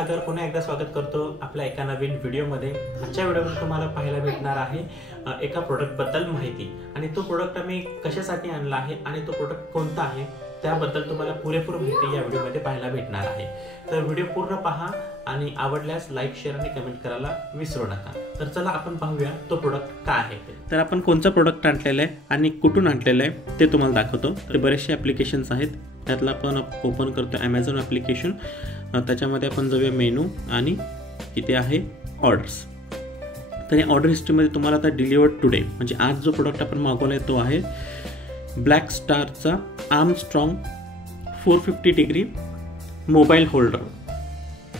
सागर पुन्हा एकदा स्वागत करतो आपल्या एका नवीन व्हिडिओमध्ये। आजच्या व्हिडिओमध्ये तुम्हाला पाहायला भेटणार आहे एका प्रोडक्टबद्दल माहिती आणि तो प्रोडक्ट आम्ही कशासाठी आणला आहे आणि तो प्रोडक्ट कोणता आहे त्याबद्दल तुम्हाला पुरेपूर माहिती या व्हिडिओमध्ये पाहायला भेटणार आहे। तर व्हिडिओ पूर्ण पहा आणि आवडल्यास लाईक शेअर आणि कमेंट करायला विसरू नका। तर चला आपण पाहूया तो प्रोडक्ट काय आहे ते। तर आपण कोणता प्रोडक्ट आणलेला आहे आणि कुठून आणलेला आहे ते तुम्हाला दाखवतो। तर बरेचसे ॲप्लिकेशन्स आहेत, त्यातला आपण ओपन करतो Amazon ॲप्लिकेशन। त्याच्यामध्ये आपण जाऊया मेनू आणि इथे आहे ऑर्डर्स। तर या ऑर्डर हिस्ट्रीमध्ये तुम्हाला आता डिलिव्हर्ड टुडे म्हणजे आज जो प्रोडक्ट आपण मागवला आहे तो आहे ब्लॅक स्टारचा आर्मस्ट्रॉंग 450 डिग्री मोबाईल होल्डर,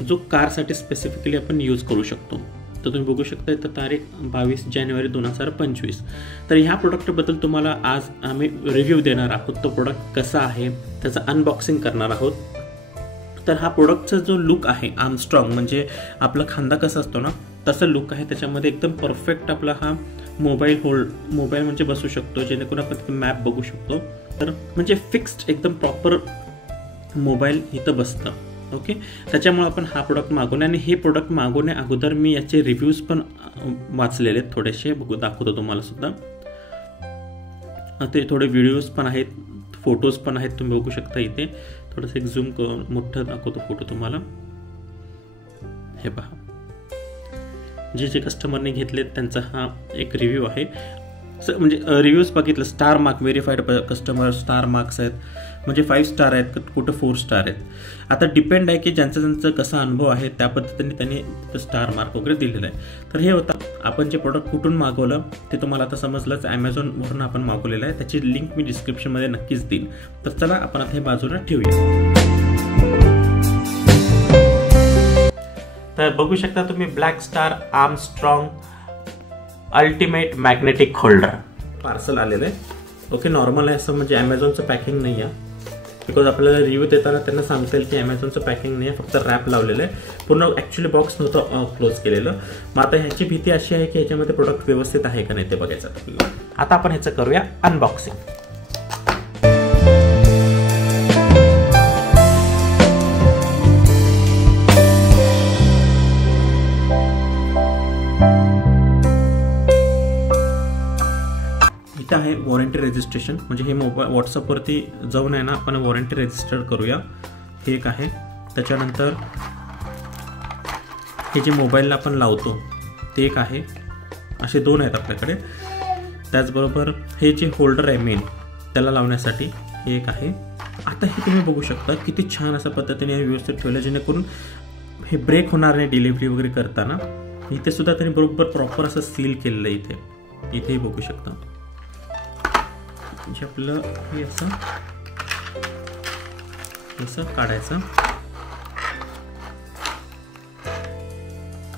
जो कारसाठी स्पेसिफिकली आपण यूज करू शकतो। तर तुम्ही बघू शकता इथं तारीख 22 जानेवारी 2025। तर ह्या प्रोडक्टबद्दल तुम्हाला आज आम्ही रिव्ह्यू देणार आहोत। तो प्रोडक्ट कसा आहे त्याचं अनबॉक्सिंग करणार आहोत। तर हा प्रोडक्टचा जो लुक आहे आर्मस्ट्रॉंग म्हणजे आपला खांदा कसा असतो ना तसं लुक आहे। त्याच्यामध्ये एकदम परफेक्ट आपला हा मोबाईल म्हणजे बसू शकतो, जेणेकरून आपण मॅप बघू शकतो। तर म्हणजे फिक्स्ड एकदम प्रॉपर मोबाईल इथं बसतं। ओके, त्याच्यामुळे आपण हा प्रोडक्ट मागवला आणि हे प्रोडक्ट मागवण्या अगोदर मी याचे रिव्ह्यूज पण वाचलेले आहेत, थोडेसे दाखवतो तुम्हाला सुद्धा। ते थोडे व्हिडिओज पण आहेत, फोटोज पण आहेत, तुम्ही बघू शकता। इथे थोडंसं एक झूम करून मोठं दाखवतो फोटो तुम्हाला। हे पहा, जे कस्टमरने घेतले त्यांचा हा एक रिव्ह्यू आहे। म्हणजे रिव्ह्यूज बघितलं, star mark verified customer star marks आहेत, म्हणजे 5 स्टार आहेत, कुठं 4 स्टार आहेत। आता डिपेंड आहे की ज्यांचा कसा अनुभव आहे त्या पद्धतीने त्यांनी स्टार मार्क वगैरे दिलेला आहे। तर हे होतं आपण जे प्रोडक्ट कुठून मागवलं ते तुम्हाला आता समजलंच। Amazonवरून आपण मागवलेलं आहे, त्याची लिंक मी डिस्क्रिप्शनमध्ये नक्कीच देईन। तर चला आपण आता हे बाजूला ठेवूया। तर बघू शकता तुम्ही black star Armstrong ultimate magnetic holder parcel आलेलं आहे। ओके, नॉर्मल आहे असं, म्हणजे Amazonचं पॅकिंग नाही आहे, बिकॉज आपल्याला रिव्ह्यू देताना त्यांना सांगता येईल की Amazonचं पॅकिंग नाही आहे, फक्त रॅप लावलेलं आहे। पूर्ण ॲक्च्युली बॉक्स नव्हतं क्लोज केलेलं। मग आता ह्याची भीती अशी आहे की ह्याच्यामध्ये प्रोडक्ट व्यवस्थित आहे का नाही ते बघायचं आपल्याला। आता आपण ह्याचं करूया अनबॉक्सिंग। आहे वॉरंटी रजिस्ट्रेशन, म्हणजे हे मोबाईल व्हॉट्सअपवरती जाऊन आहे ना आपण वॉरंटी रजिस्टर करूया। हे एक आहे, त्याच्यानंतर हे जे मोबाईलला आपण लावतो ते एक आहे, असे 2 आहेत आपल्याकडे। त्याचबरोबर हे जे होल्डर आहे मेन त्याला लावण्यासाठी हे एक आहे। आता हे तुम्ही बघू शकता किती छान अशा पद्धतीने व्यवस्थित ठेवलं, जेणेकरून हे ब्रेक होणार नाही डिलिव्हरी वगैरे करताना। इथे सुद्धा त्यांनी बरोबर प्रॉपर असं सील केलेलं आहे। इथेही बघू शकता म्हणजे आपलं हे असं काढायचं।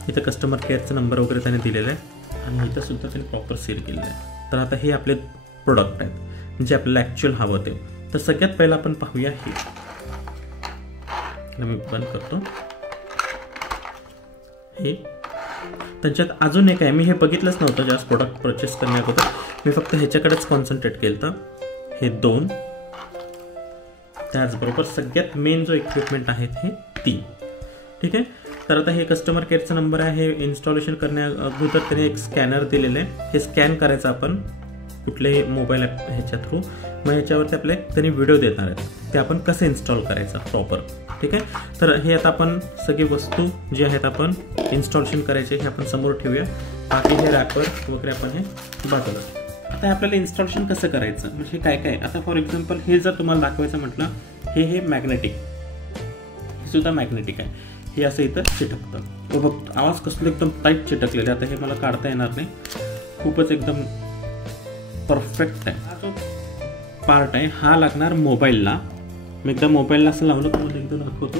इथं कस्टमर केअरचा नंबर वगैरे त्याने दिलेला आहे आणि इथं सुद्धा त्यांनी प्रॉपर सील केलेलं आहे। तर आता हे आपले प्रोडक्ट आहेत जे आपल्याला ॲक्च्युअल हवं ते। तर सगळ्यात पहिला आपण पाहूया हे मी बंद करतो। हे त्यांच्यात अजून एक आहे, मी हे बघितलंच नव्हतं जास्त प्रोडक्ट परचेस करण्याअगोदर, मी फक्त ह्याच्याकडेच कॉन्सन्ट्रेट केलं होतं। हे 2, त्याचबरोबर सगळ्यात मेन जो इक्विपमेंट आहेत हे 3। ठीक आहे, तर आता हे कस्टमर केअरचा नंबर आहे। हे इन्स्टॉलेशन करण्याअगोदर त्याने एक स्कॅनर दिलेलं आहे, हे स्कॅन करायचं आपण कुठल्याही मोबाईल ॲप ह्याच्या थ्रू। मग ह्याच्यावरती आपले त्यांनी व्हिडिओ देणार आहेत, ते आपण कसं इन्स्टॉल करायचं प्रॉपर। ठीक आहे, तर हे आता आपण सगळी वस्तू जे आहेत आपण इन्स्टॉलेशन करायचे हे आपण समोर ठेवूया। बाकी हे रॅपर वगैरे आपण हे बाजूला। आता आपल्याला इन्स्टॉलेशन कसं करायचं म्हणजे काय काय, आता फॉर एक्झाम्पल हे जर तुम्हाला दाखवायचं म्हटलं, हे मॅग्नेटिक, हे सुद्धा मॅग्नेटिक आहे। हे असं इथं चिटकतं, बघ आवाज कसलं एकदम टाईट चिटकलेलं आहे। आता हे मला काढता येणार नाही, खूपच एकदम परफेक्ट आहे। हा जो पार्ट आहे हा लागणार मोबाईलला। मी एकदा मोबाईलला असं लावलं तुम्हाला एकदम दाखवतो।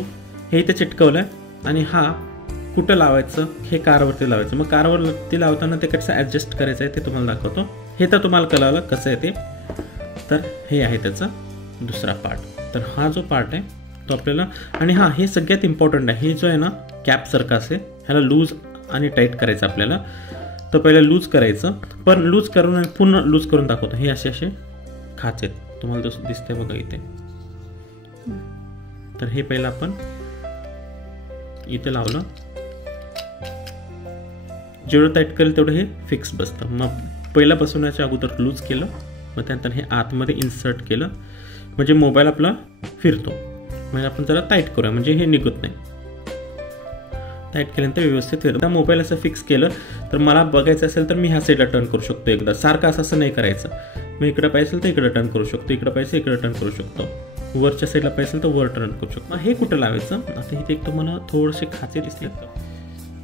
हे इथे चिटकवलं आहे आणि हा कुठं लावायचं, हे कारवरती लावायचं। मग कारवरती लावताना ते कसं ॲडजस्ट करायचं आहे ते तुम्हाला दाखवतो। हे तर तुम्हाला कळलं कसं आहे ते। तर हे आहे त्याचा दुसरा पार्ट। तर हा जो पार्ट आहे तो आपल्याला, आणि हां हे सगळ्यात इम्पॉर्टंट आहे, हे जो आहे ना कॅपसारखं असे ह्याला लूज आणि टाईट करायचं आपल्याला। तर पहिलं लूज करायचं, पण लूज करून आणि पूर्ण लूज करून दाखवतो। हे असे खाच आहेत, तुम्हाला जसं दिसतंय बघा इथे। तर हे पहिलं आपण इथे लावलं, जेवढं टाईट करेल तेवढं हे फिक्स बसतं. मग पहिला बसवण्याच्या अगोदर लूज केलं, मग त्यानंतर हे आतमध्ये इन्सर्ट केलं, म्हणजे मोबाईल आपला फिरतो. म्हणजे आपण जरा टाईट करूया म्हणजे हे निघत नाही. टाईट केल्यानंतर व्यवस्थित फिरतं. मोबाईल असं फिक्स केलं तर मला बघायचं असेल तर मी ह्या साईडला टर्न करू शकतो. एकदा सारखं असं नाही करायचं. मी इकडे पाहिजे तर इकडे टर्न करू शकतो, इकडे पाहिजे इकडे टर्न करू शकतो, वरच्या साईडला पाहिजे तर वर टर्न करू शकतो. हे कुठं लावायचं, आता इथे एक तुम्हाला थोडेसे खाचे दिसले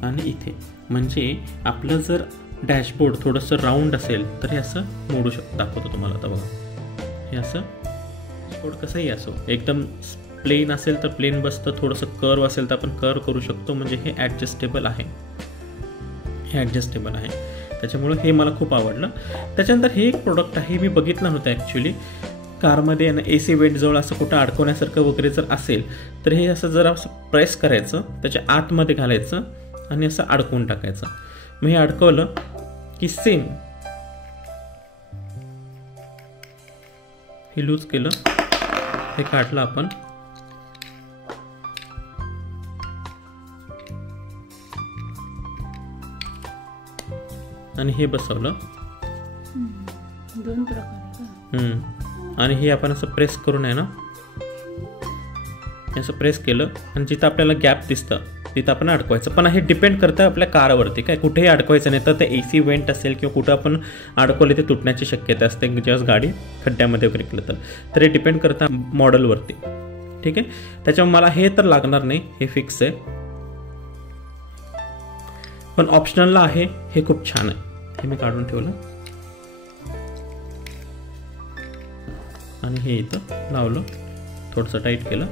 आणि इथे म्हणजे आपलं जर डॅशबोर्ड थोडंसं राऊंड असेल तर हे असं मोडू शकतो. दाखवतो तुम्हाला आता बघा. हे असं डॅशबोर्ड कसंही असो, एकदम प्लेन असेल तर प्लेन बसतं, थोडंसं कर्व असेल तर आपण कर्व करू शकतो. म्हणजे हे ॲडजस्टेबल आहे, हे ॲडजस्टेबल आहे. त्याच्यामुळं हे मला खूप आवडलं. त्याच्यानंतर हे एक प्रोडक्ट आहे, मी बघितलं नव्हतं ॲक्च्युली. कारमध्ये AC वेंटजवळ असं कुठं अडकवण्यासारखं वगैरे जर असेल तर हे असं जरा असं प्रेस करायचं, त्याच्या आतमध्ये घालायचं आणि असं अडकवून टाकायचं. मग हे अडकवलं की सेम हे लूज केलं, हे काढलं आपण, आणि हे बसवलं. दोन प्रकार. आणि हे आपण असं प्रेस करून आहे ना, असं प्रेस केलं आणि जिथं आपल्याला गॅप दिसतं तिथं आपण अडकवायचं. पण हे डिपेंड करतं आपल्या कारवरती, काय कुठेही अडकवायचं नाही तर ते AC वेंट असेल किंवा कुठं आपण अडकवले ते तुटण्याची शक्यता असते जेव्हा गाडी खड्ड्यामध्ये वगैरे केलं तर हे डिपेंड करतं मॉडेलवरती. ठीक आहे, त्याच्यामुळे मला हे तर लागणार नाही, हे फिक्स आहे. पण ऑप्शनलला आहे, हे खूप छान आहे. हे मी काढून ठेवलं आणि हे इथं लावलं, थोडंसं टाईट केलं.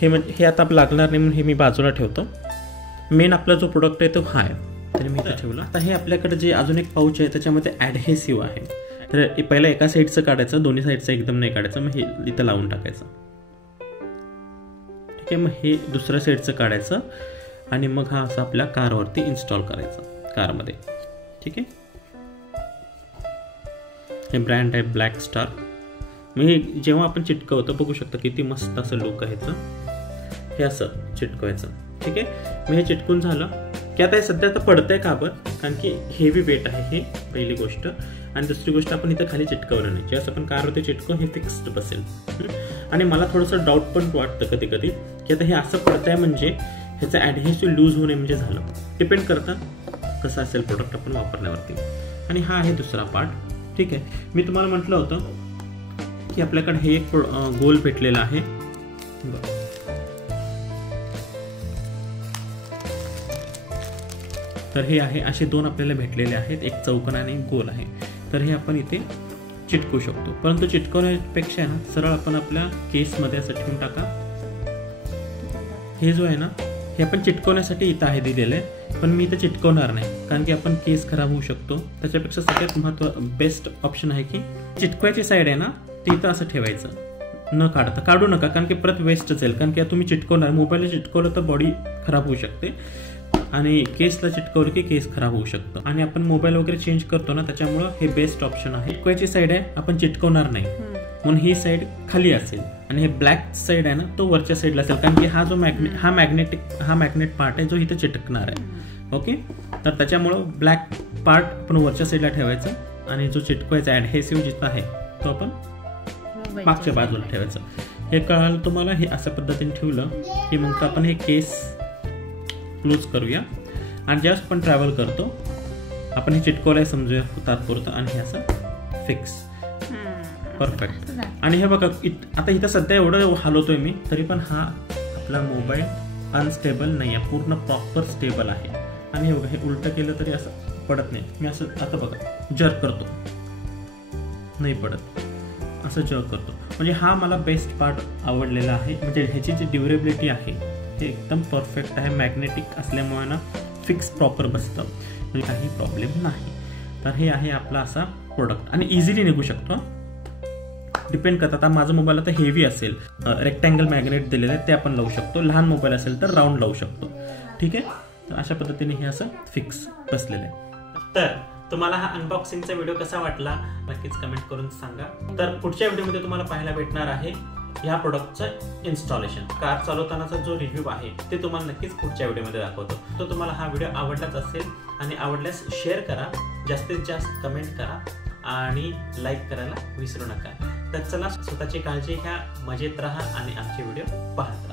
हे म्हणजे हे आता लागणार नाही म्हणून हे मी बाजूला ठेवतो. मेन आपला जो प्रोडक्ट आहे तो हा आहे, तरी मी इथं ठेवला. आता हे आपल्याकडे जे अजून एक पाऊच आहे त्याच्यामध्ये ॲडहेसिव्ह आहे. तर पहिला एका साईडचं काढायचं, दोन्ही साईडचं एकदम नाही काढायचं. मग हे इथं लावून टाकायचं. ठीक आहे, मग हे दुसऱ्या साईडचं काढायचं आणि मग हा असं आपल्या कारवरती इन्स्टॉल करायचा कारमध्ये. ठीक आहे, हे ब्रँड आहे ब्लॅक स्टार. मग हे जेव्हा आपण चिटकवतो बघू शकता किती मस्त असं लुक आहे. हे असं चिटकवायचं. ठीक आहे, मग हे चिटकून झालं की आता हे सध्या आता पडतंय काबर, कारण की हेवी वेट आहे हे पहिली गोष्ट. आणि दुसरी गोष्ट आपण इथं खाली चिटकवलं नाही, जेव्हा आपण कारवरती चिटकवू हे फिक्स्ड बसेल. आणि मला थोडंसं डाऊट पण वाटतं कधी कधी की आता हे असं पडतंय म्हणजे ह्याचं ॲडहेसिव्ह लूज होणे म्हणजे झालं. डिपेंड करतं कसं असेल प्रोडक्ट आपण वापरण्यावरती. आणि हा आहे दुसरा पार्ट. ठीक आहे, मी तुम्हाला म्हटलं होतं की आपल्याकडे हे एक गोल भेटलेला आहे. तर हे आहे, असे दोन आपल्याला भेटलेले आहेत, एक चौकोन आणि एक गोल आहे. तर हे आपण इथे चिटकवू शकतो. परंतु चिटकवण्यापेक्षा ना सरळ आपण आपल्या केसमध्ये असं ठेवून टाका. हे जो आहे ना हे आपण चिटकवण्यासाठी इथं आहे दिलेलं आहे, पण मी इथं चिटकवणार नाही कारण की आपण केस खराब होऊ शकतो. त्याच्यापेक्षा सगळ्यात बेस्ट ऑप्शन आहे की चिटकवायची साईड आहे ना ती इथं असं ठेवायचं, न काढता. काढू नका कारण की परत वेस्ट जाईल, कारण की तुम्ही चिटकवणार, मोबाईलला चिटकवलं तर बॉडी खराब होऊ शकते आणि केसला चिटकवलं की केस खराब होऊ शकतं. आणि आपण मोबाईल वगैरे चेंज करतो ना, त्याच्यामुळं हे बेस्ट ऑप्शन आहे. चिटकवायची साईड आहे आपण चिटकवणार नाही म्हणून ही साईड खाली असेल आणि हे ब्लॅक साईड आहे ना तो वरच्या साईडला असेल, कारण की हा जो मॅग्नेट पार्ट आहे जो इथं चिटकणार आहे. ओके, तर त्याच्यामुळं ब्लॅक पार्ट आपण वरच्या साईडला ठेवायचं आणि जो चिटकवायचा ॲडहेसिव्ह जिथं आहे तो आपण मागच्या बाजूला ठेवायचं. हे कळालं तुम्हाला. हे अशा पद्धतीने ठेवलं की मग आपण हे केस क्लोज करूया. आणि ज्यावेळेस आपण ट्रॅव्हल करतो आपण हे चिटकवलंय समजूया तात्पुरतं आणि हे असं फिक्स परफेक्ट. आणि हे बघा आता इथं सध्या एवढं हलवतोय मी तरी पण हा आपला मोबाईल अनस्टेबल नाही आहे, पूर्ण प्रॉपर स्टेबल आहे. आणि हे बघा हे उलटं केलं तरी असं पडत नाही. मी असं आता बघा जर्क करतो, नाही पडत, असं जर्क करतो. म्हणजे हा मला बेस्ट पार्ट आवडलेला आहे. म्हणजे ह्याची जी ड्युरेबिलिटी आहे ते एकदम परफेक्ट आहे. मॅग्नेटिक असल्यामुळे ना फिक्स प्रॉपर बसतं, म्हणजे काही प्रॉब्लेम नाही. तर हे आहे आपला असा प्रोडक्ट आणि इझिली निघू शकतो. डिपेंड करतात. आता माझा मोबाईल आता हेवी असेल, रेक्टँगल मॅग्नेट दिलेलं आहे ते आपण लावू शकतो. लहान मोबाईल असेल तर राऊंड लावू शकतो. ठीक आहे, तर अशा पद्धतीने हे असं फिक्स बसलेलं आहे. तर तुम्हाला हा अनबॉक्सिंगचा व्हिडिओ कसा वाटला नक्कीच कमेंट करून सांगा. तर पुढच्या व्हिडिओमध्ये तुम्हाला पाहायला भेटणार आहे या प्रोडक्टचं इन्स्टॉलेशन. कार चालवतानाचा जो रिव्ह्यू आहे ते तुम्हाला नक्कीच पुढच्या व्हिडिओमध्ये दाखवतो. तो तुम्हाला हा व्हिडिओ आवडलाच असेल आणि आवडल्यास शेअर करा, जास्तीत जास्त कमेंट करा आणि लाईक करायला विसरू नका. तर चला, स्वतःची काळजी घ्या, मजेत राहा आणि आमचे व्हिडिओ पहा.